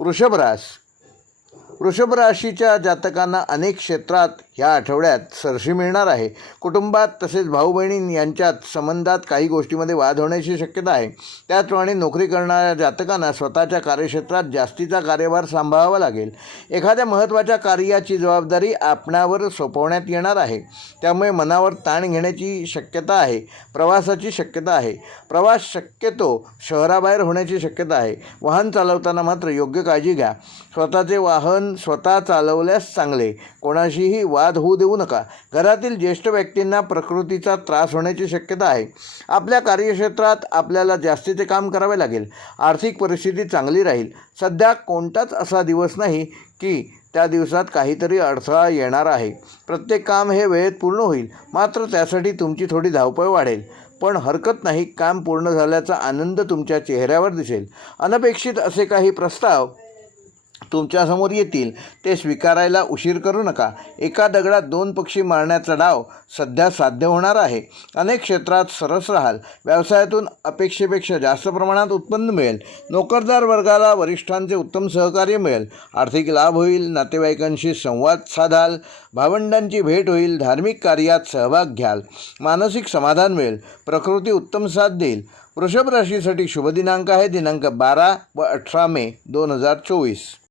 वृषभ रास वृषभ राशीच्या जातकांना अनेक क्षेत्रात ह्या आठवड्यात सरशी मिळणार आहे. कुटुंबात तसेच भाऊ बहिणी यांच्यात संबंधात काही गोष्टीमध्ये वाद होण्याची शक्यता आहे. त्याचप्रमाणे नोकरी करणाऱ्या जातकांना स्वतःच्या कार्यक्षेत्रात जास्तीचा कार्यभार सांभाळावा लागेल. एखाद्या महत्त्वाच्या कार्याची जबाबदारी आपणावर सोपवण्यात येणार आहे. त्यामुळे मनावर ताण घेण्याची शक्यता आहे. प्रवासाची शक्यता आहे. प्रवास शक्यतो शहराबाहेर होण्याची शक्यता आहे. वाहन चालवताना मात्र योग्य काळजी घ्या. स्वतःचे वाहन वाहन स्वतः चालवल्यास चांगले. कोणाशीही वाद होऊ देऊ नका. घरातील ज्येष्ठ व्यक्तींना प्रकृतीचा त्रास होण्याची शक्यता आहे. आपल्या कार्यक्षेत्रात आपल्याला जास्तीचे काम करावे लागेल. आर्थिक परिस्थिती चांगली राहील. सध्या कोणताच असा दिवस नाही की त्या दिवसात काहीतरी अडथळा येणार आहे. प्रत्येक काम हे वेळेत पूर्ण होईल. मात्र त्यासाठी तुमची थोडी धावपळ वाढेल. पण हरकत नाही. काम पूर्ण झाल्याचा आनंद तुमच्या चेहऱ्यावर दिसेल. अनपेक्षित असे काही प्रस्ताव तुमच्यासमोर येतील ते स्वीकारायला उशीर करू नका. एका दगडात दोन पक्षी मारण्याचा डाव सध्या साध्य होणार आहे. अनेक क्षेत्रात सरस राहाल. व्यवसायातून अपेक्षेपेक्षा जास्त प्रमाणात उत्पन्न मिळेल. नोकरदार वर्गाला वरिष्ठांचे उत्तम सहकार्य मिळेल. आर्थिक लाभ होईल नातेवाईकांशी संवाद साधाल भावंडांची भेट होईल धार्मिक कार्यात सहभाग घ्याल मानसिक समाधान मिळेल प्रकृती उत्तम साथ देईल. वृषभ राशीसाठी शुभ दिनांक आहे दिनांक बारा व अठरा मे दोन हजार चोवीस.